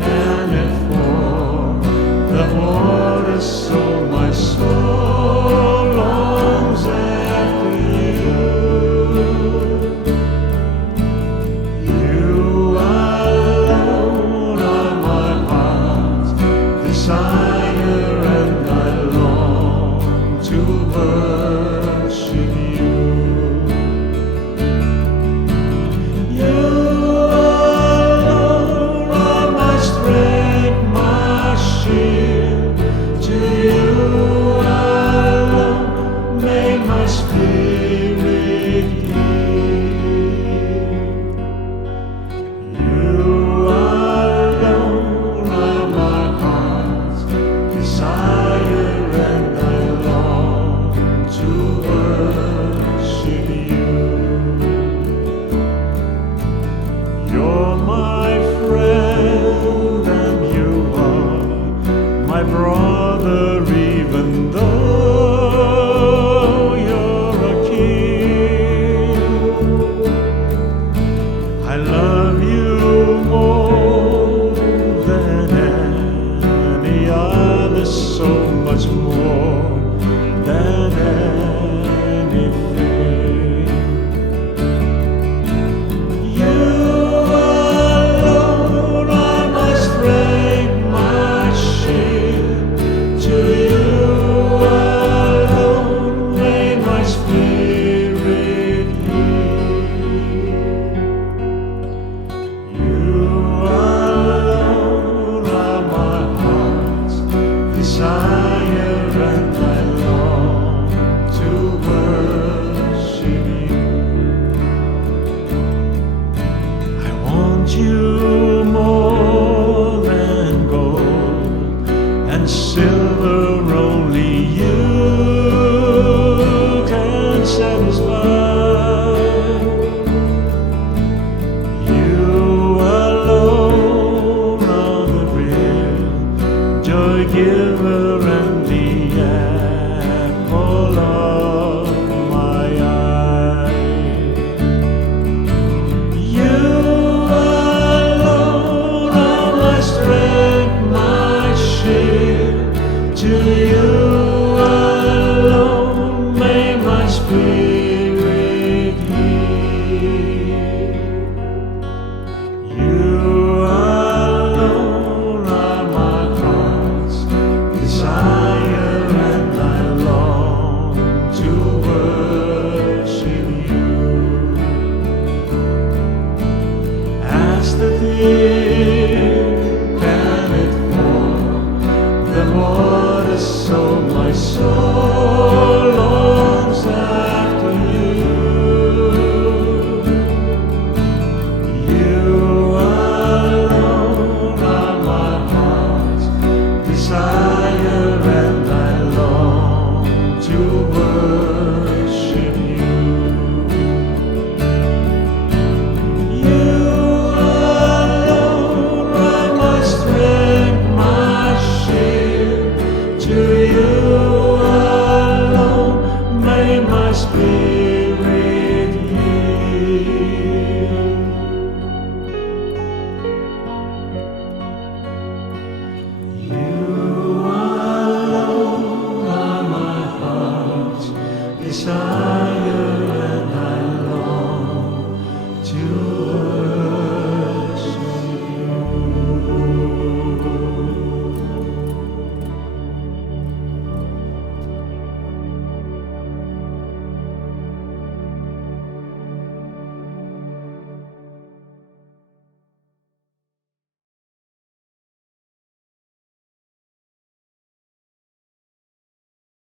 and for the waters, so my soul longs after you. You alone are my heart's desire, and I long to worship you. You alone are my strength, my shield. To you alone may my spirit yield. You alone are my heart's desire, and I long to worship you. You're my friend, and you are my brother, even though you're a king. I love you more than any other, so much more than anything. You alone are my strength, my shield. To you alone may my spirit yield. You alone are my heart's desire, and I long to worship you. I want you